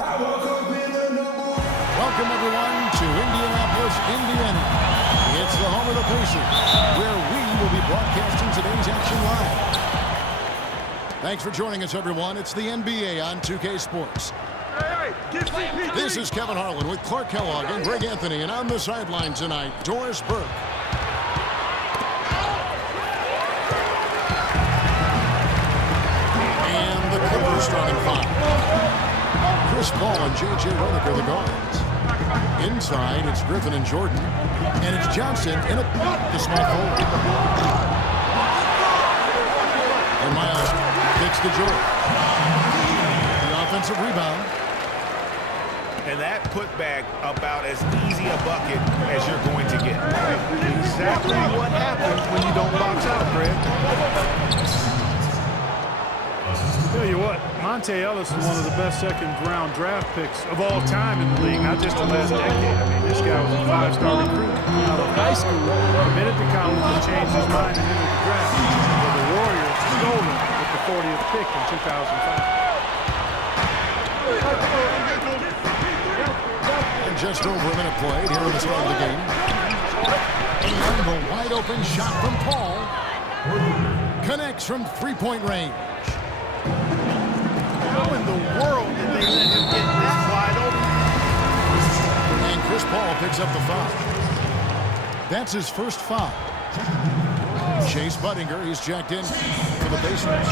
Welcome, everyone, to Indianapolis, Indiana. It's the home of the Pacers, where we will be broadcasting today's action live. Thanks for joining us, everyone. It's the NBA on 2K Sports. This is Kevin Harlan with Clark Kellogg and Greg Anthony, and on the sideline tonight, Doris Burke. And the Clippers starting five. Chris Paul and J.J. Redick are the guards. Inside, it's Griffin and Jordan. And it's Johnson in the small forward. And Miles kicks to George. The offensive rebound. And that putback about as easy a bucket as you're going to get. Exactly what happens when you don't box out, Greg. Tell you what, Monte Ellis is one of the best second-round draft picks of all time in the league, not just the last decade. I mean, this guy was a five-star recruit out of high school, committed to college, and changed his mind and entered the draft. But the Warriors stole him with the 40th pick in 2005. And just over a minute played here at the start of the game. And the wide-open shot from Paul connects from three-point range. How in the world did they let him get that wide open? And Chris Paul picks up the foul. That's his first foul. Chase Budinger, he's checked in for the Pacers.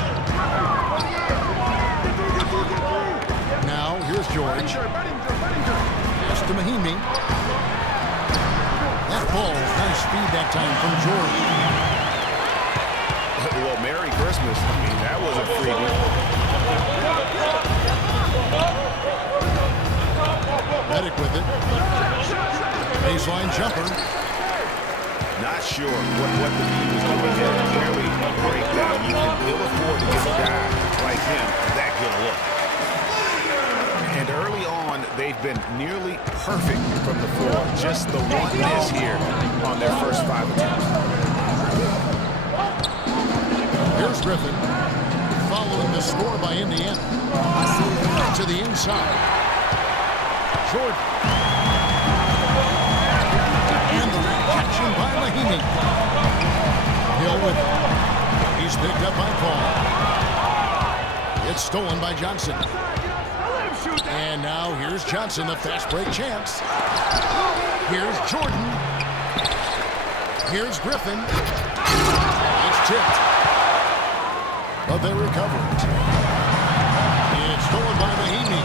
Now, here's George. Pass to Mahimi. That ball, nice speed that time from George. Well, Merry Christmas. I mean, that was a freebie. Redick with it. Baseline jumper. Not sure what the lead was doing there. Clearly a breakdown. You can ill afford to give a guy like him that good a look. And early on, they've been nearly perfect from the floor. Just the one miss here on their first 5 attempts. Here's Griffin, following the score by Indiana. To the inside. Jordan. And the reaction by Mahimi. Hill with it. He's picked up by Paul. It's stolen by Johnson. And now here's Johnson, the fast break chance. Here's Jordan. Here's Griffin. It's tipped. But they recover it. It's stolen by Mahimi.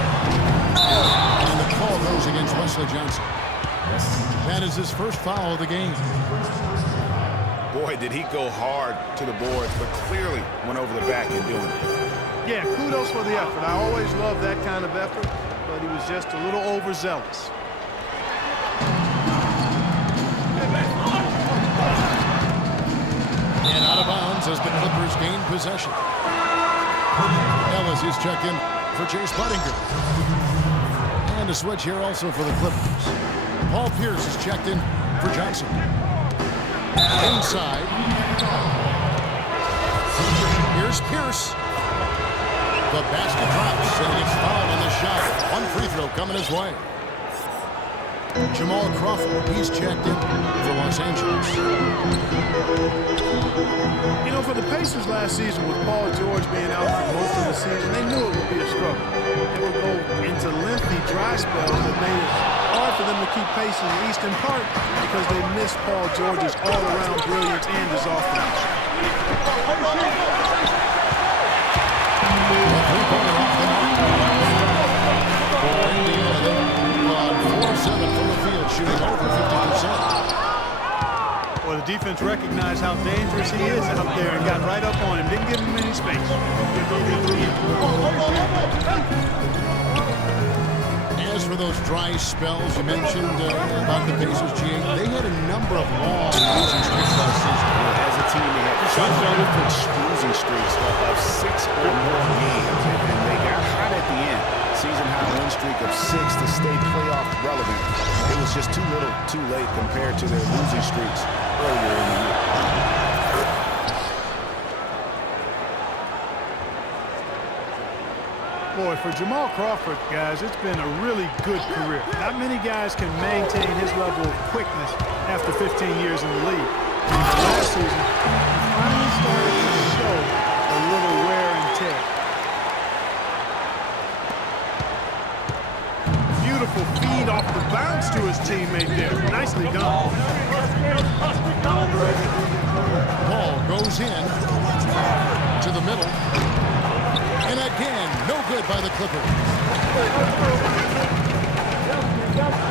And the call goes against Wesley Johnson. That is his first foul of the game. Boy, did he go hard to the boards, but clearly went over the back in doing it. Yeah, kudos for the effort. I always love that kind of effort, but he was just a little overzealous. And out of bounds as the Clippers gain possession. Ellis is checked in for Chase Budinger. And a switch here also for the Clippers. Paul Pierce is checked in for Johnson. Inside. Here's Pierce. The basket drops, and he gets fouled on the shot. One free throw coming his way. Jamal Crawford, he's checked in for Los Angeles. You know, for the Pacers last season, with Paul George being out for most of the season, they knew it would be a struggle. They would go into lengthy dry spells that made it hard for them to keep pace in the East, in part because they missed Paul George's all-around brilliance and his offense. Three-pointer off the mark. For Indiana, they've 4-7 from the field, shooting over 50%. Well, the defense recognized how dangerous he is out there and got right up on him. Didn't give him any space. As for those dry spells you mentioned about the Pacers, G8, they had a number of long losing streaks last season. As a team, they had different losing streaks of 6 or more games, and they got hot at the end. Season-high win streak of 6 to stay playoff relevant. It was just too little, too late compared to their losing streaks earlier in the year. Well, Boy, for Jamal Crawford, guys, it's been a really good career. Not many guys can maintain his level of quickness after 15 years in the league. And last season, he finally started to show a little wear and tear. Beautiful feed off the bounce to his teammate there. Nicely done. Ball goes in to the middle. And again, no good by the Clippers.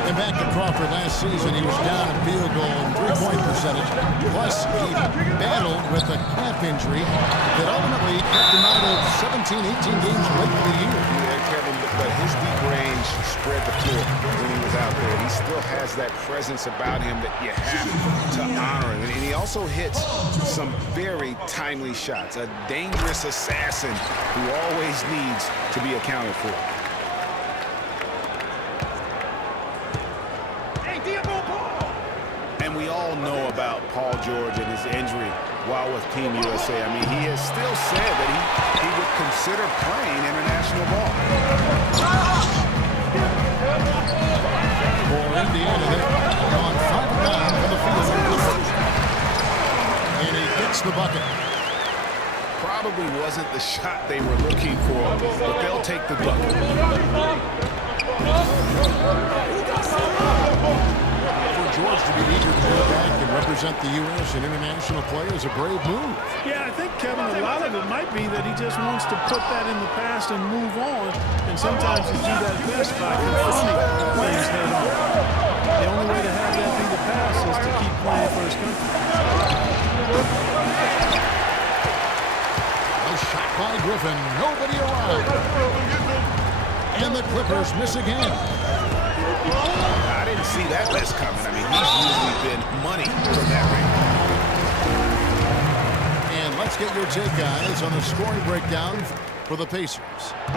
And back to Crawford last season, he was down in field goal and three-point percentage. Plus, he battled with a calf injury that ultimately kept him out of 17, 18 games late in the year. Yeah, Kevin, but his deep range spread the floor when he was out there. He still has that presence about him that you have to honor him. And he also hits some very timely shots. A dangerous assassin who always needs to be accounted for. And we all know about Paul George and his injury while with Team USA. I mean, he has still said that he would consider playing international ball. For Indiana, they've gone 5-9 from the field. And he hits the bucket. Probably wasn't the shot they were looking for, but they'll take the bucket. George to be eager to go back and represent the U.S. in international play is a brave move. Yeah, I think, Kevin, a lot of it might be that he just wants to put that in the past and move on. And sometimes you do that best by confronting things head on. The only way to have that be the past is to keep playing for his country. A shot by Griffin. Nobody around. And the Clippers miss again. I didn't see that miss coming. I mean, he's usually been money from that range. And let's get your take, guys, on the scoring breakdown for the Pacers. You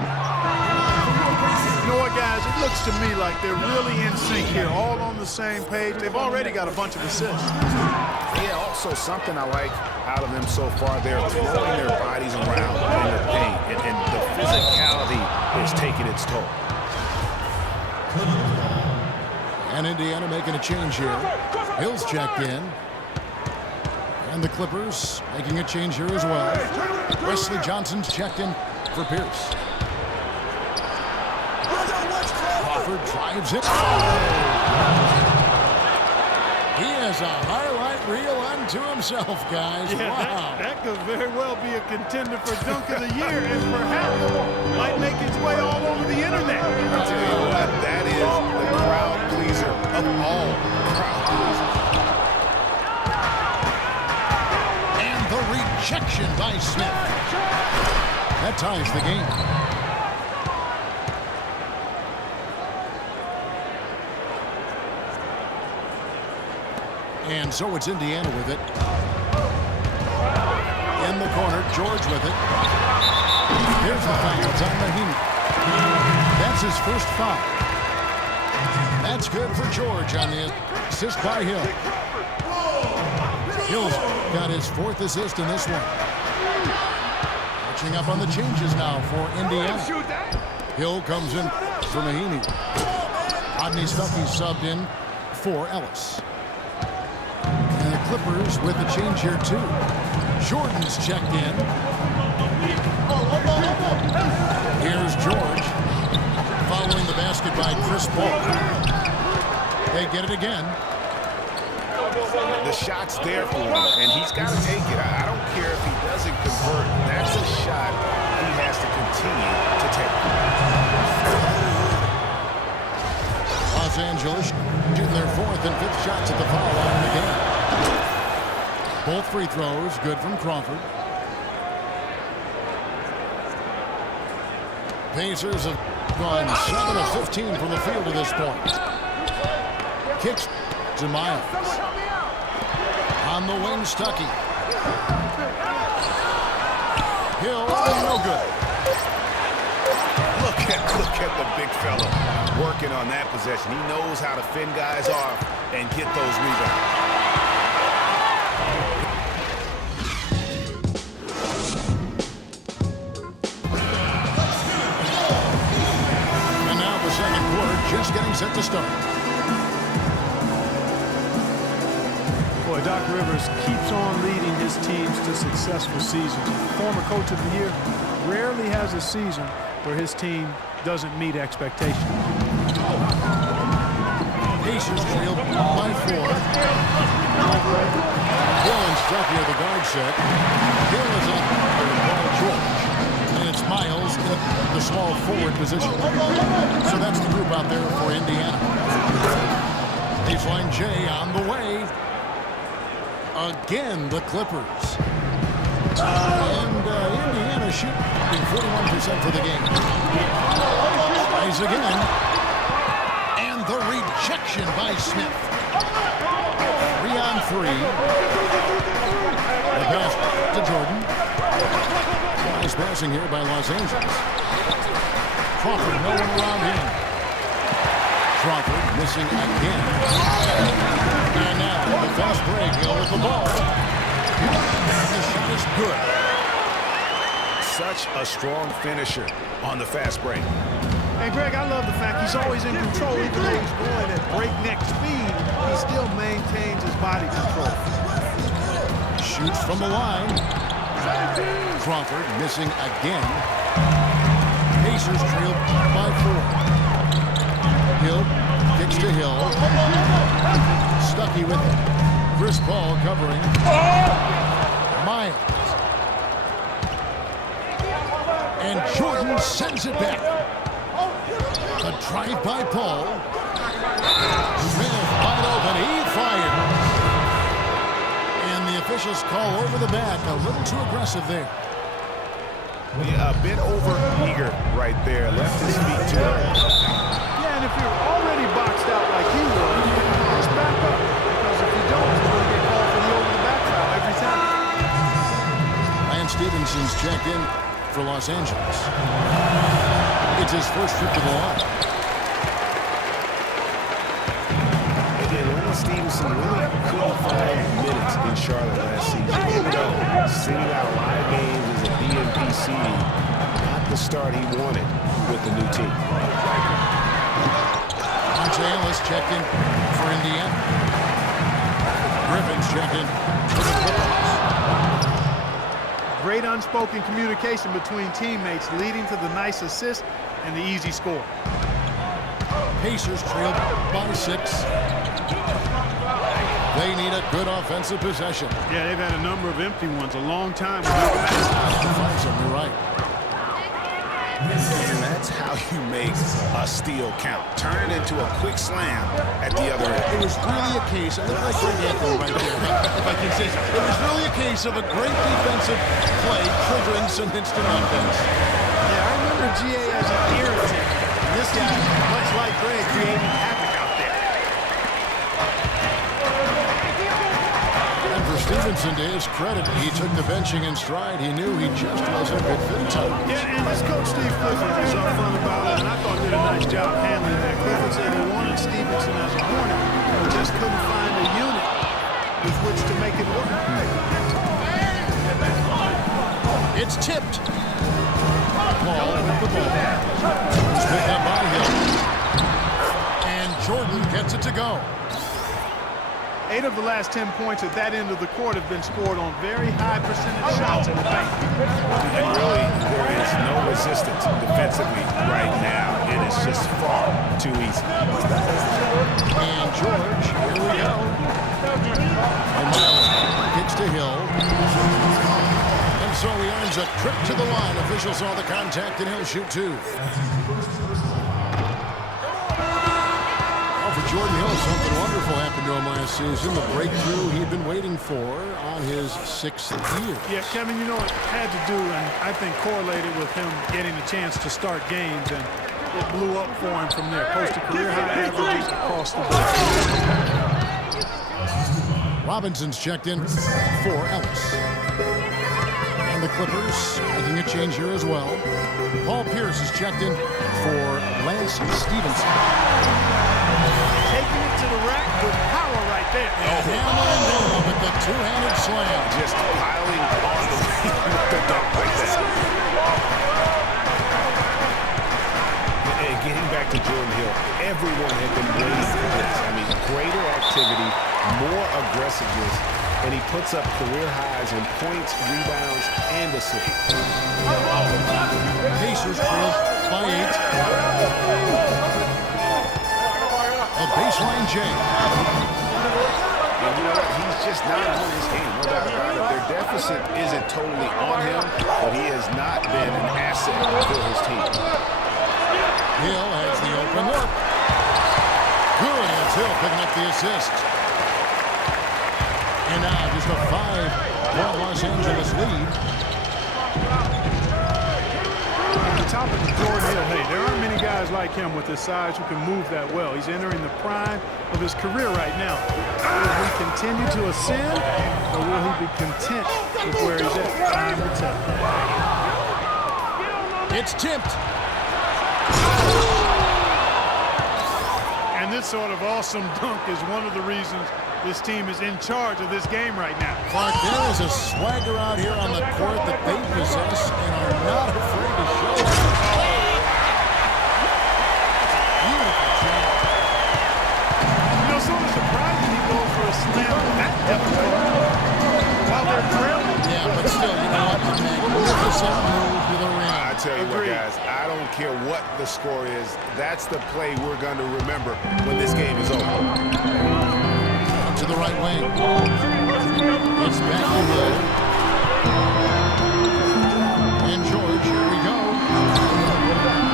know what, guys? It looks to me like they're really in sync here, all on the same page. They've already got a bunch of assists. Yeah, also something I like out of them so far, they're throwing their bodies around in the paint, and the physicality is taking its toll. And Indiana making a change here. Hill's checked in. And the Clippers making a change here as well. Wesley Johnson's checked in for Pierce. Crawford drives it. He has a highlight reel unto himself, guys. Yeah, wow. that could very well be a contender for Dunk of the Year, and perhaps might make its way all over the internet. I'll tell you what, that is the crowd pleaser of all crowd pleasers. And the rejection by Smith. That ties the game. And so it's Indiana with it. In the corner, George with it. Here's the foul. It's on Mahinmi. That's his first foul. That's good for George on the assist by Hill. Hill's got his fourth assist in this one. Catching up on the changes now for Indiana. Hill comes in for Mahinmi. Rodney Stuckey subbed in for Ellis. And the Clippers with the change here too. Jordan's checked in. Here's George. Following the basket by Chris Paul. They get it again. The shot's there for him, and he's got to take it. I don't care if he doesn't convert. That's a shot he has to continue to take. Los Angeles shooting their fourth and fifth shots at the foul line in the game. Both free throws good from Crawford. Pacers have gone 7 of 15 from the field to this point. Kicks to Miles. On the wing, Stuckey. Hill, no good. Look at the big fella working on that possession. He knows how to fend guys off and get those rebounds. line set to start. Boy, Doc Rivers keeps on leading his teams to successful seasons. Former coach of the year rarely has a season where his team doesn't meet expectations. Pacers trailed by 4. Hill and Stuckey are the guard set. Hill is up for Paul George. And it's Miles in the small forward position. So that's the group out there for Indiana. Baseline J on the way. Again, the Clippers. And Indiana shooting 41% for the game. Tries again. And the rejection by Smith. 3 on 3. The pass to Jordan. Nice passing here by Los Angeles. Crawford, no one around him. Crawford missing again. And now the fast break. Hill with the ball. And the shot is good. Such a strong finisher on the fast break. Hey, Greg, I love the fact he's always in control. Even though he's going at breakneck speed, he still maintains his body control. Shoots from the line. Crawford missing again. Pacers trailed by 4. Hill kicks to Hill. Stuckey with it. Chris Paul covering. Miles. And Jordan sends it back. A drive by Paul. Smith wide open. He fired. And the officials call over the back. A little too aggressive there. Yeah, a bit over-eager right there. Left his feet too early. Yeah, and if you're already boxed out like he was, just back up. Because if you don't, you're going to get called for the over-the-back foul every time. Lance Stevenson's checked in for Los Angeles. It's his first trip to the line. Again, Lance Stevenson really couldn't find minutes in Charlotte last season. Even though sitting out live games as a DNPC, not the start he wanted with the new team. Monte Ellis checked in for Indiana. Griffin's checked in for the Clippers. Great unspoken communication between teammates leading to the nice assist and the easy score. Pacers trailed by 6. They need a good offensive possession. Yeah, they've had a number of empty ones a long time. You're right. And that's how you make a steal count. Turn it into a quick slam at the other end. It was really a case, I look like Greg Anthony right there, if I can say so. It was really a case of a great defensive play triggering some instant offense. Yeah, I remember GA as an irritant. And this guy, much like Greg, creating havoc out there. And for Stevenson, to his credit, he took the benching in stride. He knew he just wasn't a good fit at times. Yeah, and this coach Steve Clifford was upfront about it, and I thought did a nice job handling that. Clifford said he wanted Stevenson as a Hornet, but just couldn't find a unit with which to make it work. It's tipped. Paul with the ball. It's picked up by Hill. And Jordan gets it to go. 8 of the last 10 points at that end of the court have been scored on very high percentage shots in the paint. And really, there is no resistance defensively right now. It is just far too easy. And George, here we go. And Miles kicks to Hill. And so he earns a trip to the line. Officials saw the contact, and he'll shoot 2. For Jordan Hill, something wonderful happened to him last season. The breakthrough he'd been waiting for on his 6th year. Yeah, Kevin, you know what had to do, and I think correlated with him getting a chance to start games, and it blew up for him from there. Posted career high averages across the board. Robinson's checked in for Ellis. And the Clippers making a change here as well. Paul Pierce is checked in for Lance Stevenson. Taking it to the rack with power right there. And Hamlin with the two-handed slam. Just piling on the wing with the dunk like that. And getting back to Jordan Hill, everyone had been waiting for this. I mean, greater activity, more aggressiveness, and he puts up career highs in points, rebounds, and assists. Pacers trail by 8. A baseline J. And you know what? He's just not on his game, no doubt about it. Their deficit isn't totally on him, but he has not been an asset for his team. Hill has the open look. Good, and it's Hill picking up the assist. And now just a 5-point Los Angeles lead. At the top of the Jordan Hill, hey, there aren't many guys like him with his size who can move that well. He's entering the prime of his career right now. Will he continue to ascend, or will he be content with where he's at? Time will tell. It's tipped. And this sort of awesome dunk is one of the reasons this team is in charge of this game right now. Clark, there is a swagger out here on the court that they possess and are not afraid to show it. Beautiful shot. You know, sort of surprising he goes for a slam that difficult while they're trailing. Yeah, but still, you know what? A magnificent move to the rim. I tell you what, Agreed. guys, I don't care what the score is. That's the play we're going to remember when this game is over. To the right wing. It's back to Hill. And George, here we go.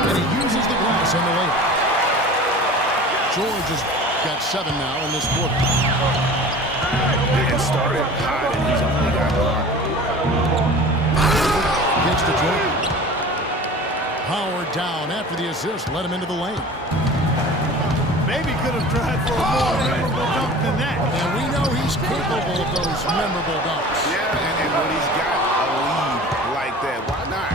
And he uses the glass on the way. George has got 7 now in this quarter. It started hot, and he's only got 1. Gets to Jordan. Howard down after the assist. Let him into the lane. Maybe could have tried for a more memorable dunk than that. And we know he's capable of those memorable dunks. Yeah, and when he's got a lead like that, why not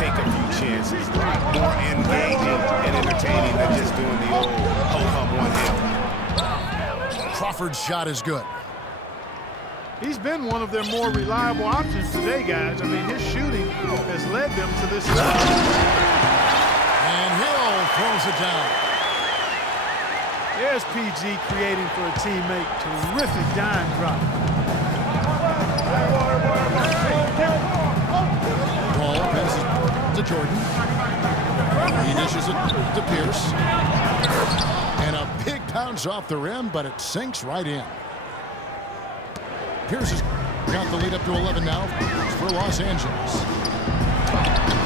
take a few chances? A lot more engaging and entertaining than just doing the old ho-hum one-hit. Crawford's shot is good. He's been one of their more reliable options today, guys. I mean, his shooting has led them to this spot. And Hill throws it down. There's PG creating for a teammate. Terrific dime drop. Ball passes to Jordan. He dishes it to Pierce. And a big bounce off the rim, but it sinks right in. Pierce has got the lead up to 11 now for Los Angeles.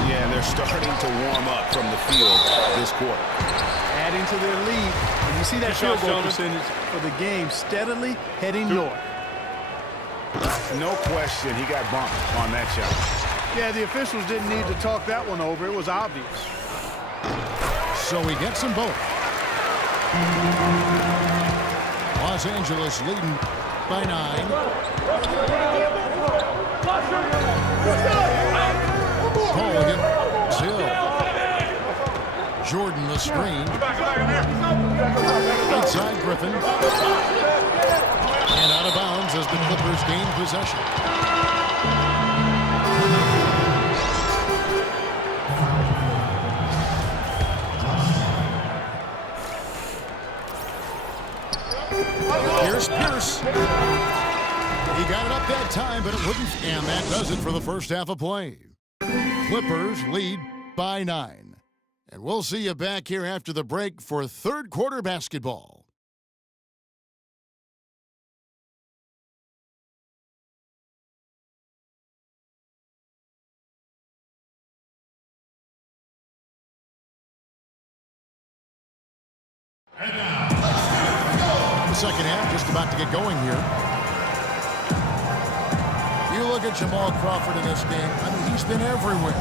Yeah, and they're starting to warm up from the field this quarter. Adding to their lead. And you see that field goal percentage for the game steadily heading north. No question, he got bumped on that shot. Yeah, the officials didn't need to talk that one over. It was obvious. So he gets them both. Los Angeles leading by 9. Cole against Hill. Jordan the screen. Inside Griffin. And out of bounds as the Clippers gain possession. Here's Pierce. He got it up that time, but it wouldn't. And that does it for the first half of play. Clippers lead by 9. And we'll see you back here after the break for third quarter basketball. And now, the second half just about to get going here. You look at Jamal Crawford in this game. I mean, he's been everywhere.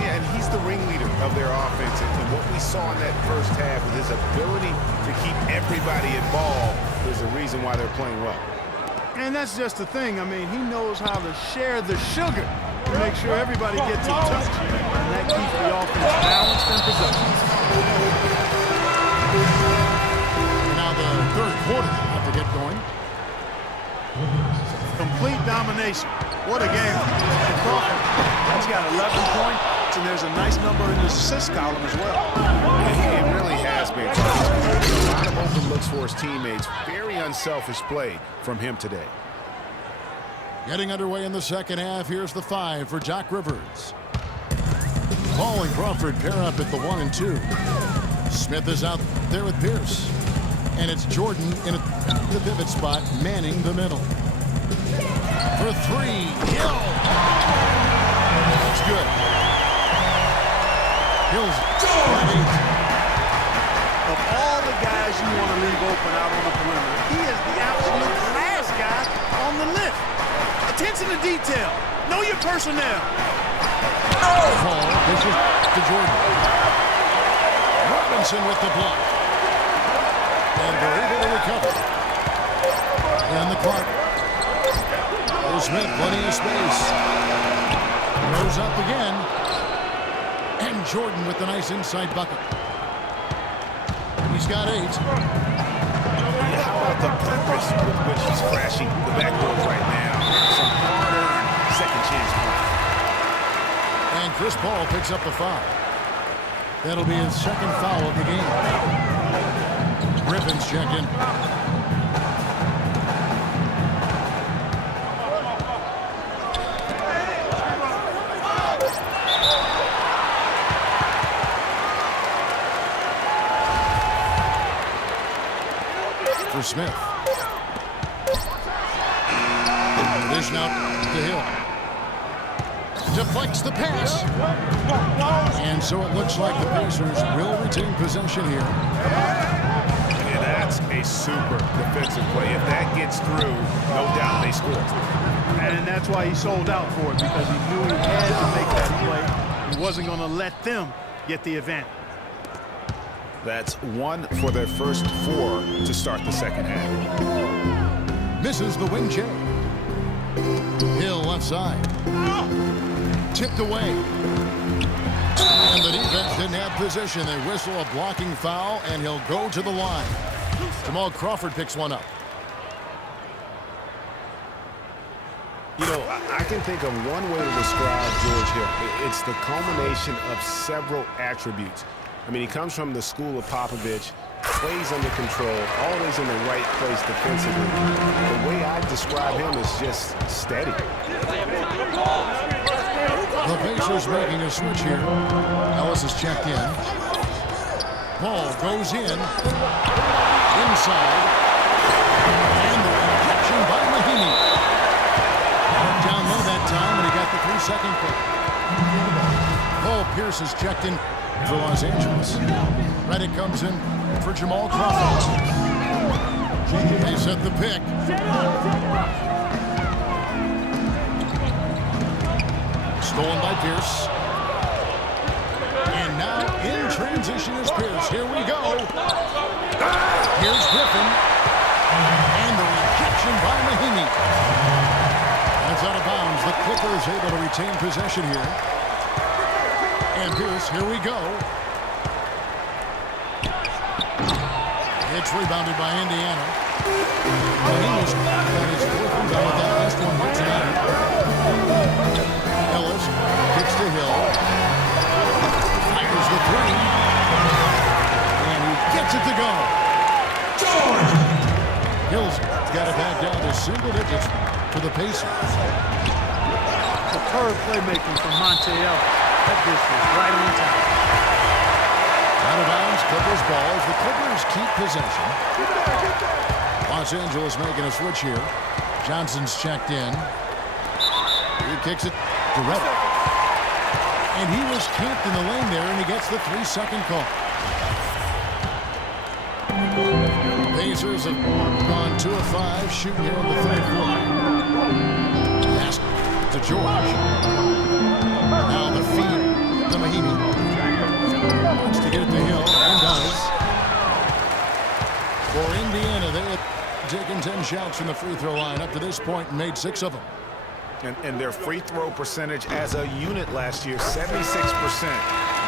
Yeah, and he's the ringleader of their offense. And what we saw in that first half with his ability to keep everybody involved is the reason why they're playing well. And that's just the thing. I mean, he knows how to share the sugar to make sure everybody gets a touch. And that keeps the offense balanced and productive. And now the third quarter about to get going. Complete domination. What a game. Crawford, he's got 11 points, points, and there's a nice number in the assist column as well. Yeah, it really has been. A lot of open looks for his teammates. Very unselfish play from him today. Getting underway in the second half. Here's the 5 for Doc Rivers. Paul and Crawford pair up at the 1 and 2. Smith is out there with Pierce. And it's Jordan in the pivot spot, manning the middle. For 3, Hill. That's good. Hill's got 8. Of all the guys you want to leave open out on the perimeter, he is the absolute last guy on the list. Attention to detail. Know your personnel. Paul pitches to Jordan. Robinson with the block. And they're able to recover. And the clock. There's Smith, plenty of space. Goes up again. And Jordan with the nice inside bucket. He's got 8. How about the purpose with which he's crashing the backboard right now? Some hard-earned second chance play. And Chris Paul picks up the foul. That'll be his second foul of the game. Griffin's checked in. For Smith. Dish out to Hill. Deflects the pass. And so it looks like the Pacers will retain possession here. Yeah, that's a super defensive play. If that gets through, no doubt they score. And that's why he sold out for it, because he knew he had to make that play. He wasn't going to let them get the advantage. That's 1 for their first 4 to start the second half. Misses the wing check. Hill left side. Tipped away. And the defense didn't have position. They whistle a blocking foul, and he'll go to the line. Jamal Crawford picks one up. You know, I can think of one way to describe George Hill. It's the culmination of several attributes. I mean, he comes from the school of Popovich, plays under control, always in the right place defensively. The way I describe him is just steady. The Pacers making a switch here. Ellis is checked in. Paul goes in. Inside. And the rejection by Mahinmi. Down low that time, and he got the 3-second play. Paul Pierce is checked in for Los Angeles. Reddick comes in for Jamal Crawford. They set the pick. Stolen by Pierce. And now in transition is Pierce. Here we go. Here's Griffin. And the rejection by Mahinmi. That's out of bounds. The Clippers able to retain possession here. And Pierce, here we go. It's rebounded by Indiana. Mahinmi's got his 4th rebound with that last one here tonight. Ellis gets to Hill. Fires the 3. And he gets it to go. George! Hill's got it back down to single digits for the Pacers. Superb playmaking from Monte Ellis. That dish was right on time. Out of bounds, Clippers ball as the Clippers keep possession. Los Angeles making a switch here. Johnson's checked in. He kicks it to Reddick. And he was camped in the lane there, and he gets the 3-second call. Pacers have gone 2 of 5, shooting here in the third quarter. Pass to George. Now the feed to Mahinmi. Wants to get it to Hill, and does. For Indiana, they have taken 10 shots from the free throw line up to this point and made 6 of them. And their free throw percentage as a unit last year, 76%,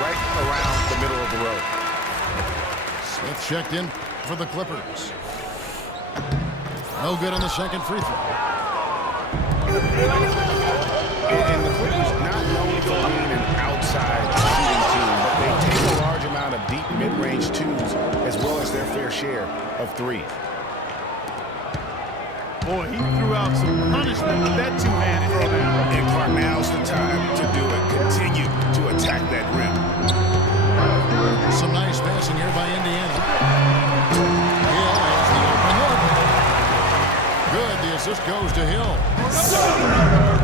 right around the middle of the road. Smith checked in for the Clippers. No good on the second free throw. And the Clippers not known for being an outside outside shooting team, but they take a large amount of deep mid-range twos as well as their fair share of threes. Boy, he threw out some punishment with that two-hand throwdown. And Clark, now's the time to do it. Continue to attack that rim. Some nice passing here by Indiana. Hill has the open look. Good, the assist goes to Hill.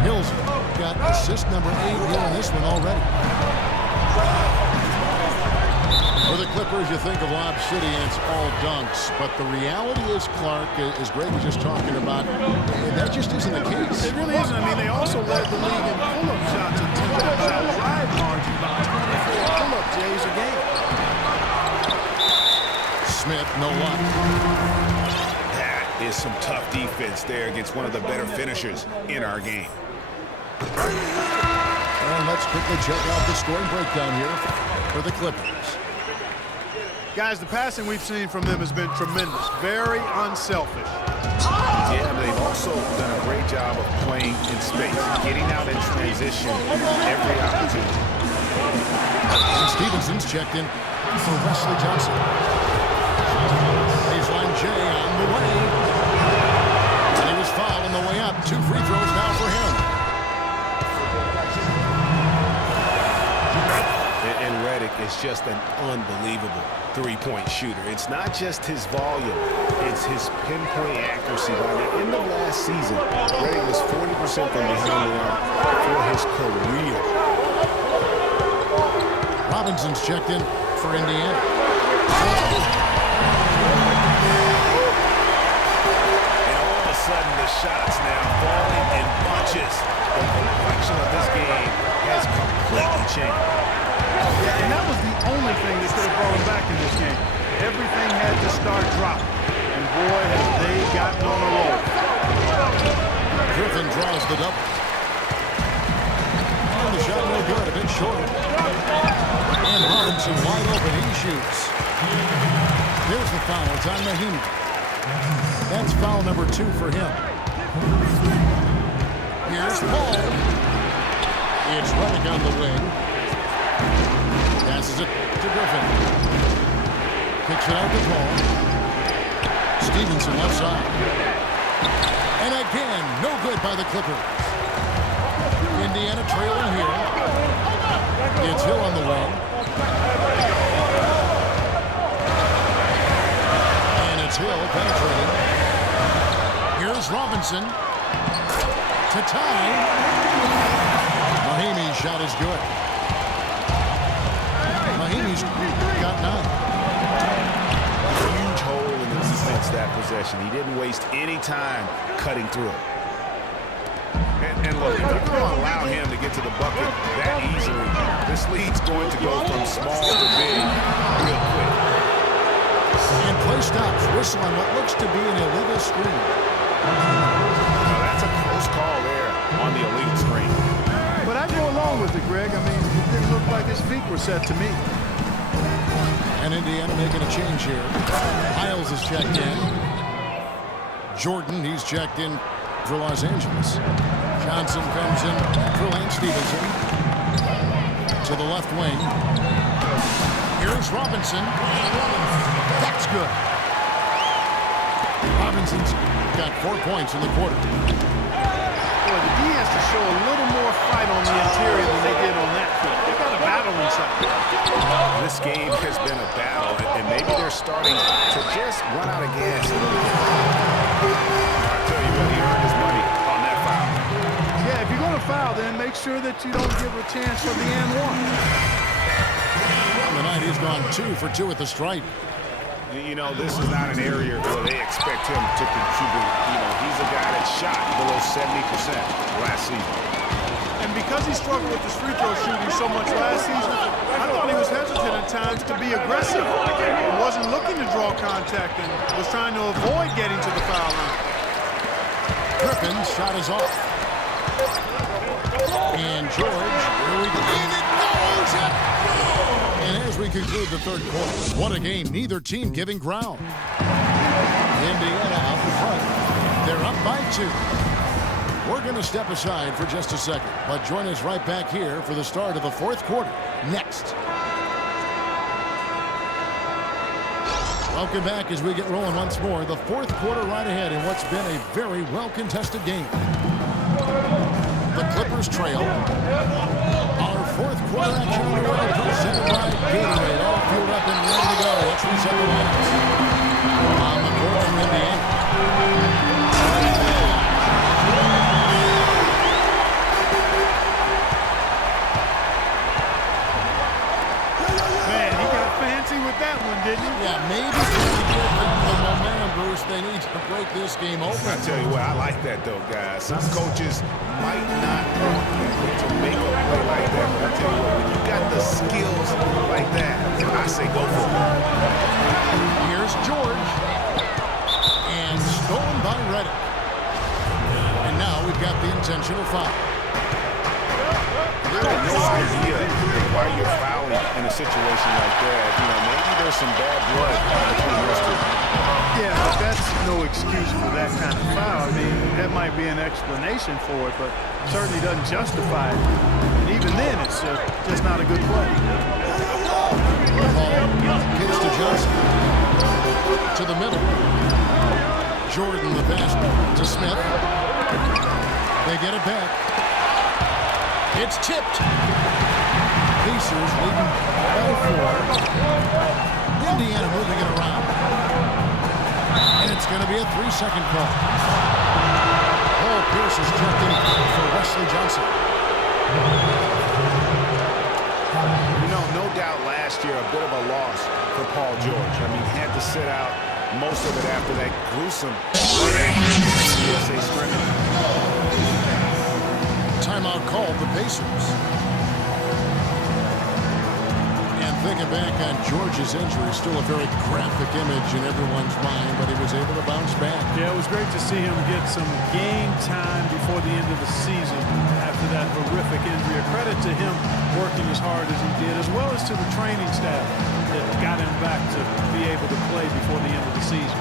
Hill's got assist number 8 here in this one already. For the Clippers, you think of Lob City and it's all dunks, but the reality is, Clark, as Greg was just talking about, that just isn't the case. It really isn't. I mean, they also led the league in pull-up shots attempted by a wide margin, about 24 pull-up Jays a game. Smith, no luck. That is some tough defense there against one of the better finishers in our game. And let's quickly check out the scoring breakdown here for the Clippers. Guys, the passing we've seen from them has been tremendous. Very unselfish. Yeah, but they've also done a great job of playing in space, getting out in transition every opportunity. And Stevenson's checked in for Wesley Johnson. Baseline J on the way. And he was fouled on the way up. 2 free throws now for him. And Redick is just an unbelievable three-point shooter. It's not just his volume, it's his pinpoint accuracy. By the end of last season, Redick was 40% from behind the arc for his career. Robinson's checked in for Indiana. And all of a sudden, the shots now falling in bunches. The complexion of this game has completely changed. And that was the only thing that could have brought him back in this game. Everything had to start dropping. And boy, have they gotten on a roll. Griffin draws the double. And the shot no good, a bit short. And Robinson wide open, he shoots. Here's the foul, it's on Mahimi. That's foul number 2 for him. Here's Paul. It's Redick on the wing. Passes it to Griffin. Kicks it out to Paul. Stevenson left side. And again, no good by the Clippers. Indiana trailing here. It's Hill on the wing. And it's Hill penetrating. Here's Robinson to tie. Mahimi's shot is good. Mahimi's got 9. A huge hole in the defense that possession. He didn't waste any time cutting through it. And look, if you're going to allow him to get to the bucket that easily, this lead's going to go from small to big real quick. And play stops. Whistle on what looks to be an illegal screen. Now, that's a close call there on the illegal screen. But I go along with it, Greg. I mean, it didn't look like his feet were set to me. And Indiana making a change here. Hiles is checked in. Jordan, he's checked in for Los Angeles. Johnson comes in for Lance Stevenson. To the left wing. Here's Robinson. That's good. Robinson's got 4 points in the quarter. Boy, the D has to show a little more fight on the interior than they did on that field. They got a battle inside. This game has been a battle, and maybe they're starting to just run out of gas a little bit. I tell you what, he earned his money on that foul. Yeah, if you're going to foul, then make sure that you don't give a chance for the and one. On the night, he's gone 2 for 2 at the stripe. You know, this is not an area where they expect him to contribute. You know, he's a guy that shot below 70% last season. And because he struggled with his free throw shooting so much last season, I thought he was hesitant at times to be aggressive. He wasn't looking to draw contact and was trying to avoid getting to the foul line. Griffin's shot is off. And George, here we go. And it goes up. And as we conclude the third quarter, what a game. Neither team giving ground. Indiana out in front. They're up by 2. We're We're going to step aside for just a second, but join us right back here for the start of the fourth quarter next. Welcome back as we get rolling once more. The fourth quarter right ahead in what's been a very well-contested game. The Clippers trail. Our fourth quarter action underway, presented by Gatorade. All fueled up and ready to go. Let's reset the lines. On the court from Indiana. Man, he got fancy with that one, didn't he? Yeah, maybe to give them the momentum boost they need to break this game open. I tell you what, I like that though, guys. Some coaches might not want to make a play like that, but I tell you what, when you got the skills like that, I say go for it. Here's George. And stolen by Reddick. And now we've got the intentional foul. Really no idea why you're fouling in a situation like that. You know, maybe there's some bad blood between those two. Yeah, but that's no excuse for that kind of foul. I mean, that might be an explanation for it, but certainly doesn't justify it. And even then, it's just not a good play. Ball kicks to Johnson. To the middle. Jordan the pass to Smith. They get it back. It's tipped. Pacers leading by 4. Indiana moving it around. And it's going to be a 3-second call. Paul Pierce is checked in for Wesley Johnson. You know, no doubt last year a bit of a loss for Paul George. I mean, he had to sit out most of it after that gruesome USA scrimmage. Timeout called the Pacers. And thinking back on George's injury, still a very graphic image in everyone's mind, but he was able to bounce back. Yeah, it was great to see him get some game time before the end of the season after that horrific injury. A credit to him working as hard as he did, as well as to the training staff that got him back to be able to play before the end of the season.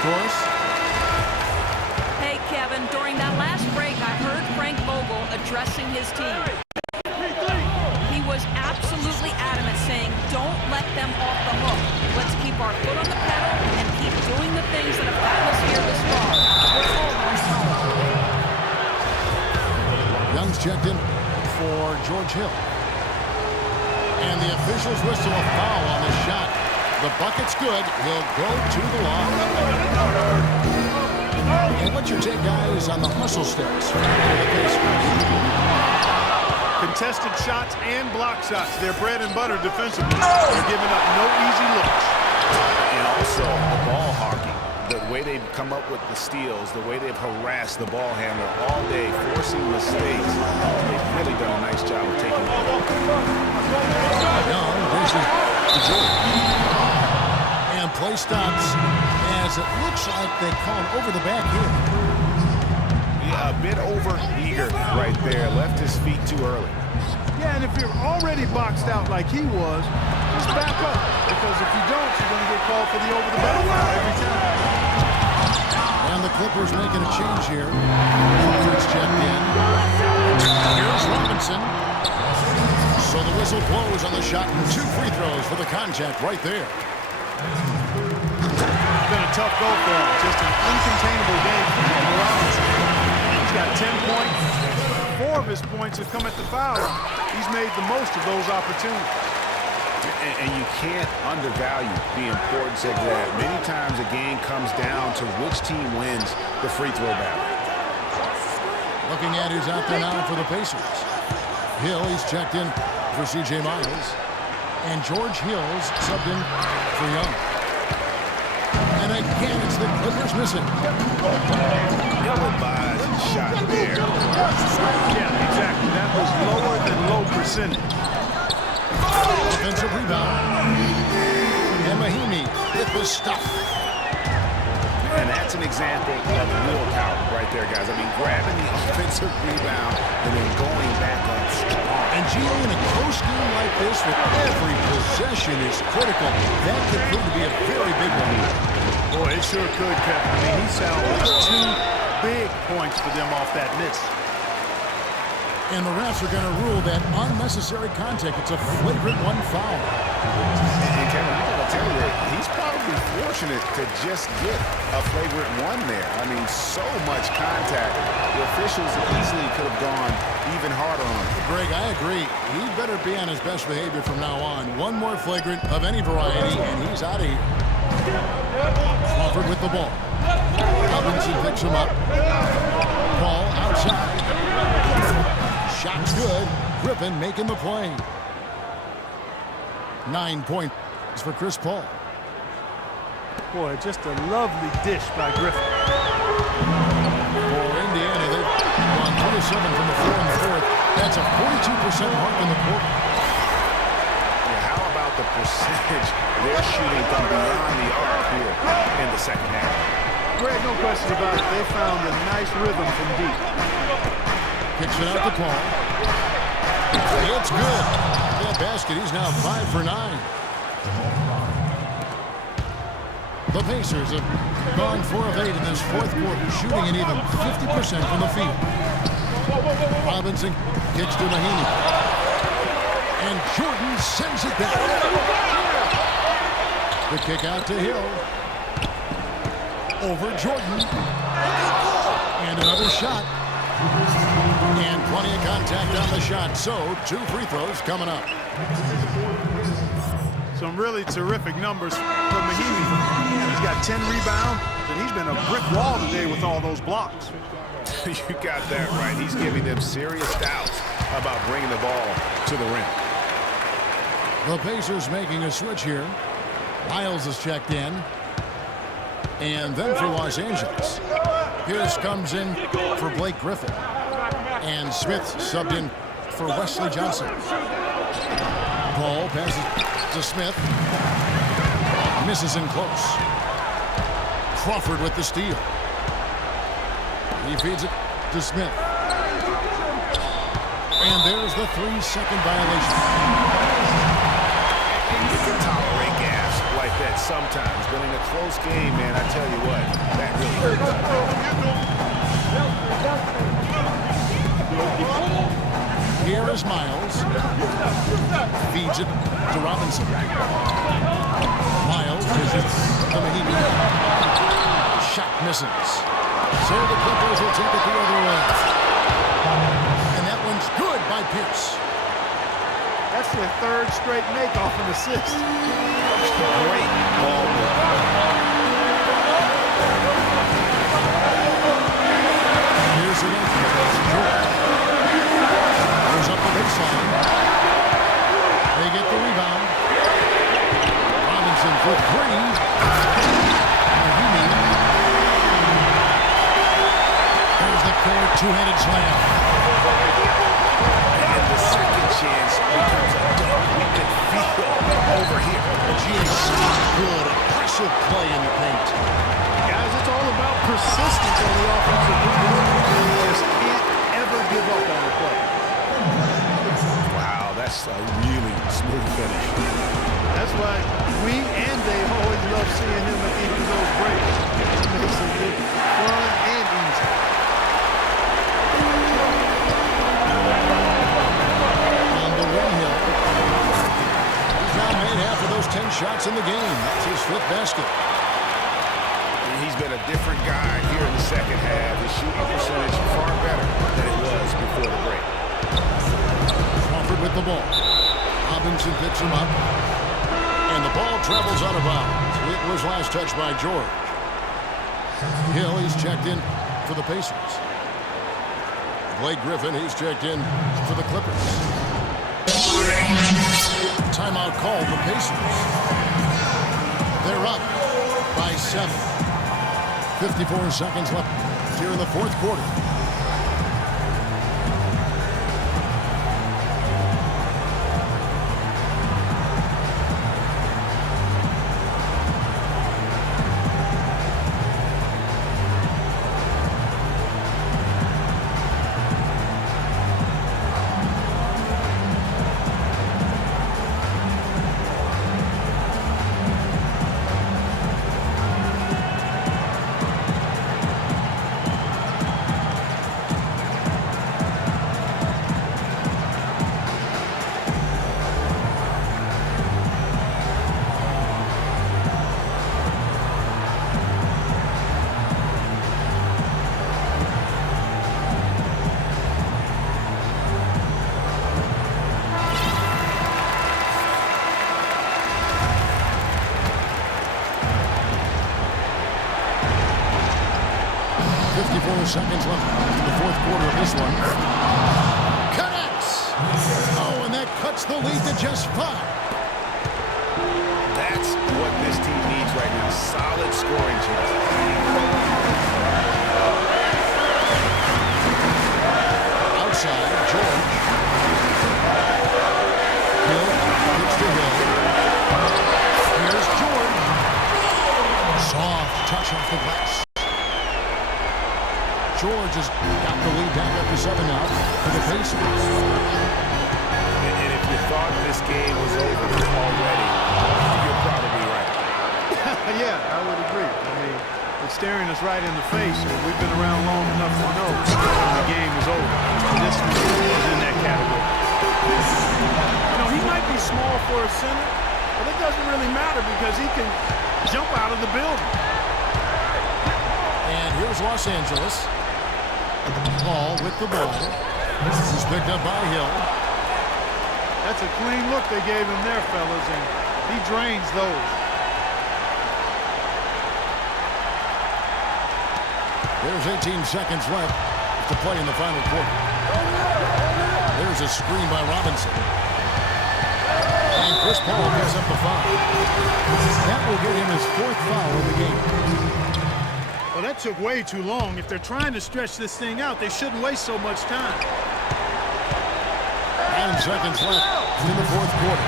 Doris? Hey, Kevin, during that last break, I heard Frank Vogel addressing his team. He was absolutely adamant, saying, don't let them off the hook. Let's keep our foot on the pedal and keep doing the things that have gotten us here this far. We're almost home. Young's checked in for George Hill. And the officials whistle a foul on the shot. The bucket's good. He'll go to the line. And what's your take, guys, on the hustle steps for the Pacers? Contested shots and block shots. They're bread and butter defensively. They're giving up no easy looks. And also the ball hawking. The way they've come up with the steals, the way they've harassed the ball handler all day, forcing mistakes. They've really done a nice job of taking the ball. Young versus the Jordan. And play stops as it looks like they call him over the back here. Yeah, a bit over-eager right there. Left his feet too early. Yeah, and if you're already boxed out like he was, just back up. Because if you don't, you're going to get called for the over-the-back foul every time. And the Clippers making a change here. Crawford's checked in. Here's Robinson. So the whistle blows on the shot and 2 free throws for the contact right there. It's been a tough goal for him. Just an uncontainable game for Robinson. He's got 10 points. 4 of his points have come at the foul line. He's made the most of those opportunities. And you can't undervalue the importance of that. Many times a game comes down to which team wins the free throw battle. Looking at who's out there now for the Pacers. Hill, he's checked in for C.J. Miles. And George Hill's subbed in for Young. And And again, it's the Clippers missing. Ill-advised shot there. Yeah, exactly. That was lower than low percentage. Offensive rebound. And Mahimi with the stuff. And that's an example of willpower right there, guys. I mean, grabbing the offensive rebound and then going back up strong. And Gio, in a close game like this, with every possession is critical, that could prove to be a very big one. Boy, it sure could, Kevin. I mean, he salvaged 2 big points for them off that miss. And the refs are going to rule that unnecessary contact. It's a flagrant 1 foul. And Kevin, I gotta tell you, he's probably fortunate to just get a flagrant 1 there. I mean, so much contact. The officials easily could have gone even harder on him. Greg, I agree. He better be on his best behavior from now on. One more flagrant of any variety, and he's out of here. Crawford with the ball. Robinson picks him up. Ball outside. Shot's good. Griffin making the play. 9 points for Chris Paul. Boy, just a lovely dish by Griffin. For Indiana, they've gone 3 of 7 from the floor in the fourth. That's a 42% mark in the quarter. Yeah, how about the percentage they're shooting from beyond the arc here in the second half? Greg, no question about it. They found a nice rhythm from deep. Kicks it out to Paul. It's good. That basket, he's now 5 for 9. The Pacers have gone 4 of 8 in this fourth quarter, shooting an even 50% from the field. Robinson kicks to Mahimi. And Jordan sends it back. The kick out to Hill. Over Jordan. And another shot. And plenty of contact on the shot. So, 2 free throws coming up. Some really terrific numbers for Mahimi. He's got 10 rebounds, and he's been a brick wall today with all those blocks. You got that right. He's giving them serious doubts about bringing the ball to the rim. The Pacers making a switch here. Miles is checked in. And then for Los Angeles, Pierce comes in for Blake Griffin. And Smith subbed in for Wesley Johnson. Paul passes to Smith. Misses in close. Crawford with the steal. He feeds it to Smith. And there's the 3-second violation. You can tolerate gas like that sometimes, but in a close game, man, I tell you what, that really hurts. Here is Miles. Feeds it to Robinson. Miles visits to Mahimi. Shot misses. So the Clippers will take it the other way. And that one's good by Pierce. That's their 3rd straight make off an assist. Great ball work. Here's an entry. Goes up the baseline. They get the rebound. Robinson for 3. Mahimi. There's the killer 2-handed slam. And the second chance becomes a dunk. We can feel over here. Good, aggressive play in the paint. Guys, it's all about persistence on the offensive end. You just can't ever give up on the play. Wow, that's a really smooth finish. That's why we and they always love seeing him at the end of those breaks. It makes it look fun and easy. On the wing hill. He's now made half of those 10 shots in the game. That's his 5th basket. He's been a different guy here in the second half. His shooting percentage far better than it was before the break. Crawford with the ball. Robinson picks him up. And the ball travels out of bounds. It was last touched by George. Hill, he's checked in for the Pacers. Blake Griffin, he's checked in for the Clippers. Timeout called the Pacers. They're up by 7. 54 seconds left here in the fourth quarter. Seconds left in the fourth quarter of this one. Connects! Oh, and that cuts the lead to just 5. That's what this team needs right now. Solid scoring chance. Outside, George. Hill gets to Hill. Here's George. Soft touch off the glass. George has got the lead back up to 7 now for the Pacers. And if you thought this game was over already, you're probably right. Yeah, I would agree. I mean, it's staring us right in the face, and we've been around long enough to know the game is over. This is in that category. You know, he might be small for a center, but it doesn't really matter because he can jump out of the building. And here's Los Angeles. Ball with the ball. This is picked up by Hill. That's a clean look they gave him there, fellas, and he drains those. There's 18 seconds left to play in the final quarter. There's a screen by Robinson. And Chris Paul picks up the foul. That will get him his 4th foul of the game. Well, that took way too long. If they're trying to stretch this thing out, they shouldn't waste so much time. 9 seconds left in the fourth quarter.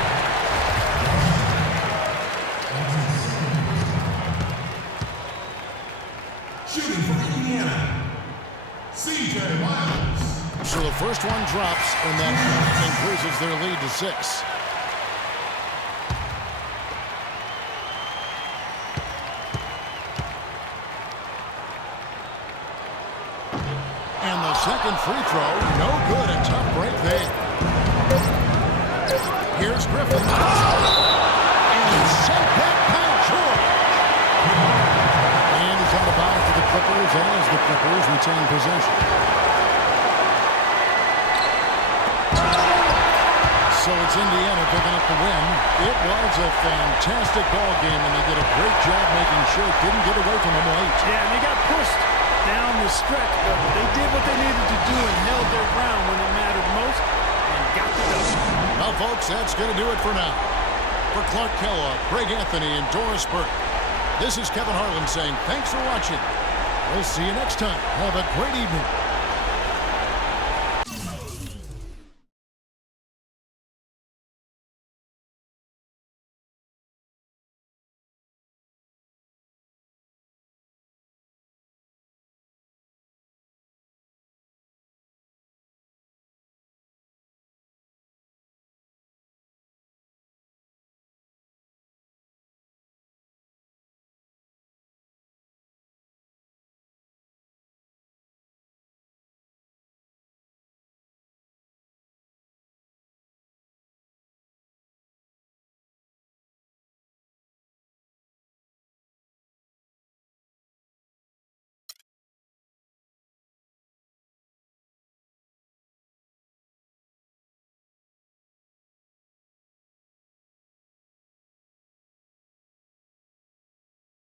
Shooting for Indiana, C.J. Miles. So the first one drops, and that increases their lead to 6. And the second free throw, no good. A tough break there. Here's Griffin. And sent back by George. And it's out of bounds to the Clippers as the Clippers retain possession. So it's Indiana picking up the win. It was a fantastic ball game, and they did a great job making sure it didn't get away from them late. Yeah, and they got pushed down the stretch, but they did what they needed to do and held their ground when it mattered most and got the W. Well, folks, that's going to do it for now. For Clark Kellogg, Greg Anthony, and Doris Burke, this is Kevin Harlan saying thanks for watching. We'll see you next time. Have a great evening.